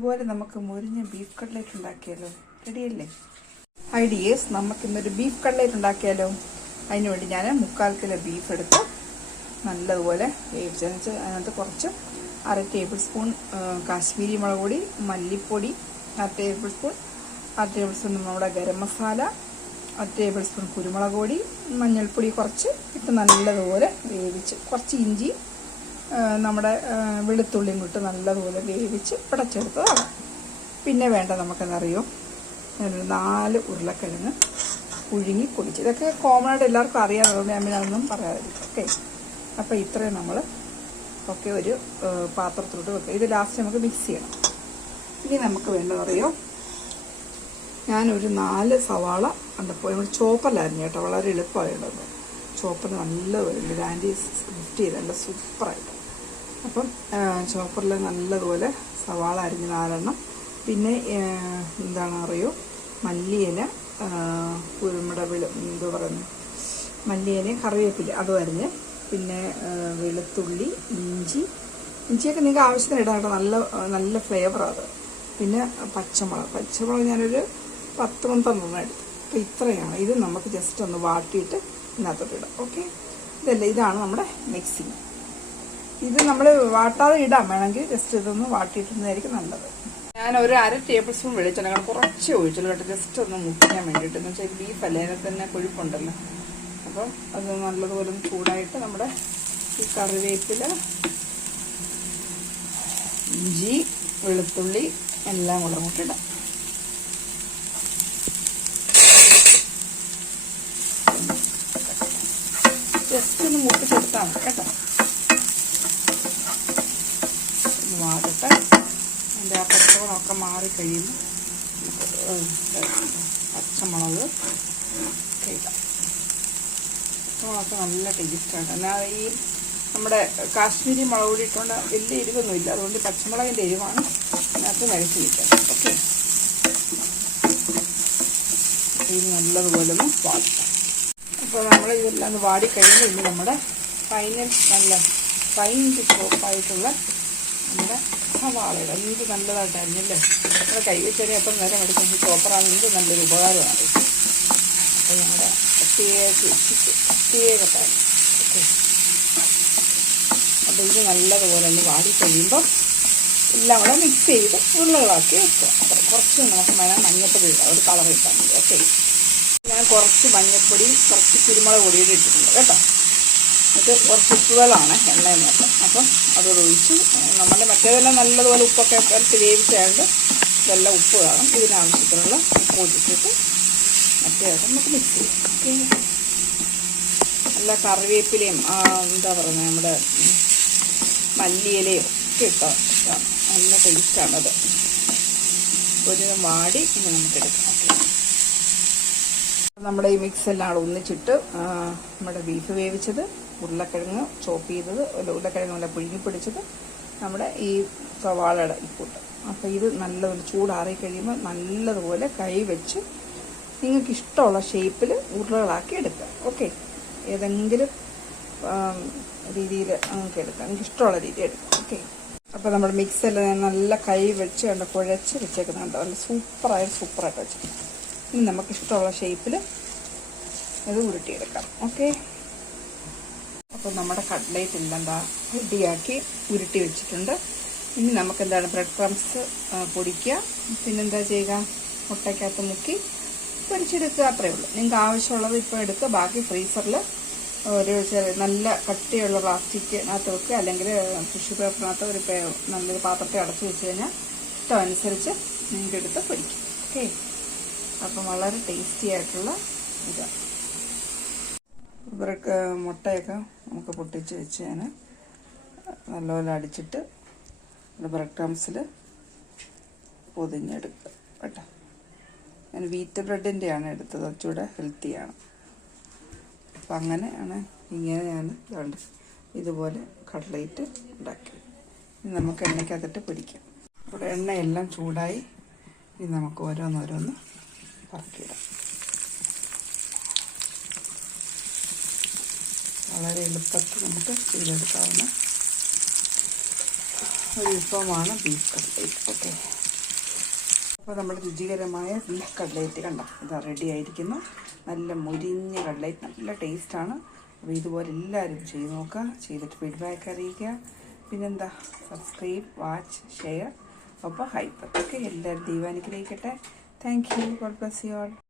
ഇതുപോലെ നമുക്ക് മുരിഞ്ഞ beef cutlet ഉണ്ടാക്കിയാലോ? റെഡിയല്ലേ? ഐഡിയേഴ്സ് നമുക്കിന്നൊരു ബീഫ് കട്ട്ലേറ്റ് ഉണ്ടാക്കിയാലോ? അതിനുവേണ്ടി ഞാൻ മുക്കാൽ കിലോ ബീഫ് എടുത്ത് നല്ലതുപോലെ വേവിച്ചതെന്ന് അതിനകത്ത് കുറച്ച് അര ടേബിൾ സ്പൂൺ കാശ്മീരി മുളക് പൊടി മല്ലിപ്പൊടി അര ടേബിൾ സ്പൂൺ അര ടേബിൾ സ്പൂൺ നമ്മുടെ ഗരം മസാല അര ടേബിൾ സ്പൂൺ കുരുമുളക് പൊടി മഞ്ഞൾപ്പൊടി കുറച്ച് ഇട്ട് നല്ലതുപോലെ വേവിച്ച് കുറച്ച് ഇഞ്ചി നമ്മുടെ വെളുത്തുള്ളിയും ഇട്ട് നല്ലതുപോലെ വേവിച്ച് പിടച്ചെടുത്തതാണ്. പിന്നെ വേണ്ട നമുക്കെന്നറിയോ? ഞാനൊരു നാല് ഉരുളക്കിഴങ്ങ് പുഴുങ്ങി പൊടിച്ച്. ഇതൊക്കെ കോമൺ ആയിട്ട് എല്ലാവർക്കും അറിയാം. അതുകൊണ്ട് ഞാൻ പിന്നെ അതൊന്നും പറയാതിരിക്കും ഓക്കെ? അപ്പോൾ ഇത്രയും നമ്മൾ ഒക്കെ ഒരു പാത്രത്തിലോട്ട് വെക്കുക. ഇത് ലാസ്റ്റ് നമുക്ക് മിക്സ് ചെയ്യണം. ഇനി നമുക്ക് വേണ്ടതറിയോ? ഞാനൊരു നാല് സവാള കണ്ടപ്പോൾ നമ്മൾ ചോപ്പല്ലായിരുന്നു കേട്ടോ. വളരെ എളുപ്പമായിട്ടുള്ളത് ചോപ്പർ നല്ല ഒരു ആന്റി ഗിഫ്റ്റ് ചെയ്ത് നല്ല സൂപ്പറായിട്ട് അപ്പം ചോപ്പറിൽ നല്ലതുപോലെ സവാള അരിഞ്ഞ് നാലെണ്ണം. പിന്നെ എന്താണ് അറിയോ? മല്ലിയില കുരുമുട വെളു എന്താ പറയുന്നത് മല്ലിയില കറിവേപ്പില അതും അരിഞ്ഞ് പിന്നെ വെളുത്തുള്ളി ഇഞ്ചി. ഇഞ്ചിയൊക്കെ നിങ്ങൾക്ക് ആവശ്യത്തിന് ഇടാം കേട്ടോ. നല്ല നല്ല ഫ്ലേവറാണ് അത്. പിന്നെ പച്ചമുളക്. പച്ചമുളക് ഞാനൊരു പത്ത് പന്ത്രണ്ടെണ്ണം എടുത്തു. അപ്പോൾ ഇത്രയാണ്. ഇത് നമുക്ക് ജസ്റ്റ് ഒന്ന് വാട്ടിയിട്ട് ഇതിനകത്തോട്ട് ഇടാം. ഓക്കെ ഇതല്ല? ഇതാണ് നമ്മുടെ മിക്സിങ് ഇത് നമ്മൾ വാട്ടാതെ ഇടാം. വേണമെങ്കിൽ ജസ്റ്റ് ഇതൊന്ന് വാട്ടിയിട്ടുന്നതായിരിക്കും നല്ലത്. ഞാൻ ഒരു അര ടേബിൾ സ്പൂൺ വെളിച്ചെണ്ണ കുറച്ച് ഒഴിച്ചുള്ളൂ കേട്ടോ ജസ്റ്റ് ഒന്ന് മുട്ടിക്കാൻ വേണ്ടിയിട്ട്. എന്ന് വെച്ചാൽ ബീഫ് അല്ലേ തന്നെ കൊഴുപ്പുണ്ടല്ലോ. അപ്പം അത് നല്ലതുപോലെ ചൂടായിട്ട് നമ്മുടെ ഈ കറിവേപ്പില ഇഞ്ചി വെളുത്തുള്ളി എല്ലാം കൂടെ അങ്ങോട്ടിടാം ജസ്റ്റ് ഒന്ന് മുട്ടിച്ചെടുത്താൽ മതി. കേട്ടോ ഒന്ന് മാറട്ടെ അതിന്റെ ആ പച്ചമുളകൊക്കെ മാറിക്കഴിയുമ്പോൾ പച്ചമുളക് ഒക്കെ ഇടാം. പച്ചമുളകൊക്കെ നല്ല ടേസ്റ്റാണ് എന്നാൽ ഈ നമ്മുടെ കാശ്മീരി മുളക് പൊടി ഇട്ടുകൊണ്ട് വലിയ എരിവൊന്നുമില്ല. അതുകൊണ്ട് പച്ചമുളകിന്റെ എരിവാണ് അതിനകത്ത് നരച്ച് നിൽക്കുന്നത് ഓക്കെ ഇത് നല്ലതുപോലെ ഒന്ന് വാട്ടാം. അപ്പോൾ നമ്മൾ ഇതെല്ലാം ഒന്ന് വാടി കഴിഞ്ഞ് ഇനി നമ്മുടെ ഫൈനൽ നല്ല ഫൈൻ ചോപ്പായിട്ടുള്ള നമ്മുടെ സവാളയുടെ എന്ത് നല്ലതായിട്ടായിരുന്നല്ലേ നമ്മുടെ കൈ എത്ര നേരം എടുക്കുന്ന ചോപ്പറാണ് എന്ത് നല്ലൊരു ഉപകാരമാണ്. അപ്പോൾ ഞങ്ങളുടെ പ്രത്യേക പ്രത്യേക കാര്യം അപ്പോൾ ഇത് നല്ലതുപോലെ ഒന്ന് വാടി കഴിയുമ്പോൾ എല്ലാം കൂടെ മിക്സ് ചെയ്ത് ഉരുളകളാക്കി വെക്കുക. അപ്പോൾ കുറച്ച് നമുക്ക് വേണം മഞ്ഞപ്പൊടി ഇടാം ഒരു കളർ ഇട്ടാൽ മതി. ഓക്കെ. ഞാൻ കുറച്ച് മഞ്ഞപ്പൊടി കുറച്ച് കുരുമുളക് പൊടിയുടെ ഇട്ടിട്ടുണ്ട്. കേട്ടോ? ഇത് കുറച്ച് ഉപ്പുകളാണ് എണ്ണയെന്നൊക്കെ അപ്പം അതോട് ഒഴിച്ചു നമ്മുടെ മറ്റേതെല്ലാം നല്ലതുപോലെ ഉപ്പൊക്കെ കരച്ച് വേവിച്ചായതുകൊണ്ട് ഇതെല്ലാം ഉപ്പ് കാണും ഇതിനാവശ്യത്തിനുള്ള ഉപ്പ് ഒഴിച്ചിട്ട് മറ്റേത് നമുക്ക് മിക്സ് ചെയ്യാം. നല്ല കറിവേപ്പിലയും എന്താ പറയുന്നത് നമ്മുടെ മല്ലിയിലയും ഒക്കെ ഇട്ടോ നല്ല ടേസ്റ്റാണത് ഒരു വാടി ഇനി നമുക്ക് എടുക്കാം. നമ്മുടെ ഈ മിക്സ് എല്ലാം ഒന്നിച്ചിട്ട് നമ്മുടെ ബീഫ് വേവിച്ചത് ഉരുളക്കിഴങ്ങ് ചോപ്പ് ചെയ്തത് നല്ല പുഴുങ്ങി പിടിച്ചത് നമ്മുടെ ഈ സവാളയുടെ ഇപ്പൂട്ട് അപ്പോൾ ഇത് നല്ലതുപോലെ ചൂടാറി കഴിയുമ്പോൾ നല്ലതുപോലെ കൈ വെച്ച് നിങ്ങൾക്ക് ഇഷ്ടമുള്ള ഷേപ്പിൽ ഉരുളകളാക്കി എടുക്കുക. ഓക്കെ ഏതെങ്കിലും രീതിയിൽ നിങ്ങൾക്ക് എടുക്കാം നിങ്ങൾക്ക് ഇഷ്ടമുള്ള രീതി എടുക്കാം ഓക്കെ അപ്പോൾ നമ്മുടെ മിക്സെല്ലാം നല്ല കൈ വെച്ച് കണ്ട് കുഴച്ച് വെച്ചേക്കുന്നുണ്ട് നല്ല സൂപ്പറായിട്ട് സൂപ്പറായിട്ട് വെച്ചിട്ടുണ്ട്. ഇനി നമുക്ക് ഇഷ്ടമുള്ള ഷേപ്പിൽ ഇത് ഉരുട്ടിയെടുക്കാം. ഓക്കെ അപ്പോൾ നമ്മുടെ കട്ട്ലേറ്റ് എല്ലാം എന്താ റെഡിയാക്കി ഉരുട്ടി വെച്ചിട്ടുണ്ട്. ഇനി നമുക്ക് എന്താണ് ബ്രെഡ് ക്രംസ് പൊടിക്കുക. പിന്നെന്താ ചെയ്യുക? മുട്ടയ്ക്കകത്ത് മുക്കി പൊരിച്ചെടുക്കുക. അത്രയേ ഉള്ളൂ. നിങ്ങൾക്ക് ആവശ്യമുള്ളത് ഇപ്പോൾ എടുക്കുക. ബാക്കി ഫ്രീസറിൽ ഒരു ചെറിയ നല്ല കട്ടിയുള്ള പ്ലാസ്റ്റിക്കിനകത്ത് വെക്കുക. അല്ലെങ്കിൽ ടിഷ്യൂ പേപ്പറിനകത്ത് ഒരു നല്ലൊരു പാത്രത്തെ അടച്ചു വെച്ച് കഴിഞ്ഞാൽ ഇഷ്ടമനുസരിച്ച് നിങ്ങൾക്ക് എടുത്ത് പൊരിക്കും. ഓക്കെ? അപ്പം വളരെ ടേസ്റ്റി ആയിട്ടുള്ള ഇതാണ് ഇവർക്ക് മുട്ടയൊക്കെ നമുക്ക് പൊട്ടിച്ച് വെച്ച് ഞാൻ നല്ലപോലെ അടിച്ചിട്ട് ബ്രെഡ് ക്രംസിൽ പൊതിഞ്ഞെടുക്കുക കേട്ടോ. ഞാൻ വീറ്റ് ബ്രെഡിന്റെയാണ് എടുത്തത് കുറച്ചുകൂടെ ഹെൽത്തിയാണ് അപ്പം അങ്ങനെയാണ് ഇങ്ങനെ ഞാൻ ഇതുണ്ട്. ഇതുപോലെ കട്ട്ലേറ്റ് ഉണ്ടാക്കി. ഇനി നമുക്ക് എണ്ണയ്ക്കകത്തിട്ട് പൊരിക്കാം. ഇവിടെ എണ്ണയെല്ലാം ചൂടായി. ഇനി നമുക്ക് ഓരോന്നോരോന്ന് പറക്കിയിടാം വളരെ എളുപ്പത്തിൽ നമുക്ക് ചെയ്തെടുക്കാവുന്ന ഒരു വിഭവമാണ് ബീഫ് കട്ട്ലേറ്റ് ഓക്കെ അപ്പോൾ നമ്മുടെ രുചികരമായ ബീഫ് കട്ട്ലേറ്റ് കണ്ട? ഇതാ റെഡി ആയിരിക്കുന്നു. നല്ല മുരിഞ്ഞ കട്ട്ലേറ്റ് നല്ല ടേസ്റ്റാണ് അപ്പോൾ ഇതുപോലെ എല്ലാവരും ചെയ്ത് നോക്കുക. ചെയ്തിട്ട് ഫീഡ്ബാക്ക് അറിയിക്കുക. പിന്നെന്താ? സബ്സ്ക്രൈബ് വാച്ച് ഷെയർ അപ്പോൾ ഹൈപ്പ് ഓക്കെ എല്ലാവരും ദീപാനിക്കിലേക്കട്ടെ thank you god bless you all